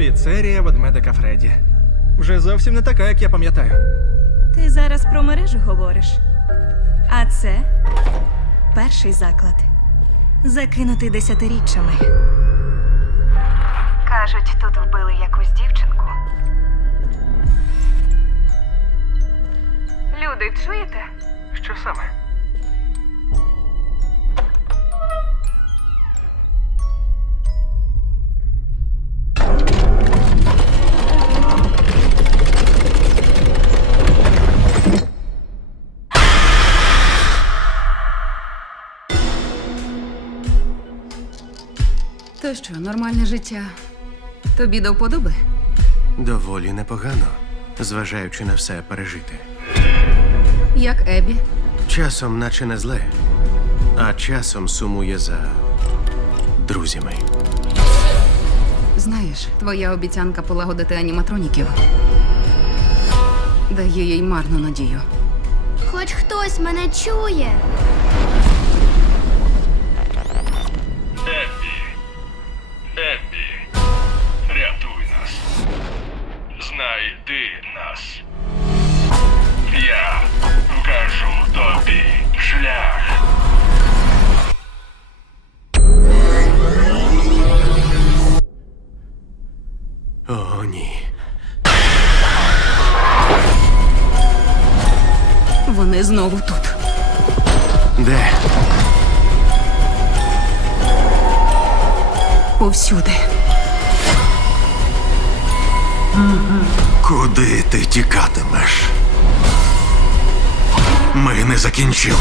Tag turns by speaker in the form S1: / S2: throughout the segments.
S1: Піцерія ведмедика Фредді. Вже зовсім не така, як я пам'ятаю.
S2: Ти зараз про мережу говориш. А це перший заклад. Закинутий десятиріччями. Кажуть, тут вбили якусь дівчинку. Люди, чуєте?
S1: Що саме?
S3: То що, нормальне життя тобі до вподоби?
S4: Доволі непогано, зважаючи на все пережити.
S3: Як Ебі?
S4: Часом наче не зле, а часом сумує за друзями.
S3: Знаєш, твоя обіцянка полагодити аніматроніків дає їй марну надію.
S5: Хоч хтось мене чує.
S6: Еббі, рятуй нас. Знайди нас. Я вкажу тобі шлях.
S4: О, ні.
S3: Вони знову тут.
S4: Де?
S3: Повсюди.
S4: Куди ти тікатимеш? Ми не закінчили.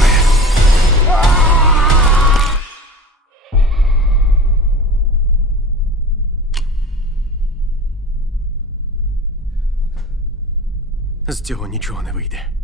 S4: З цього нічого не вийде.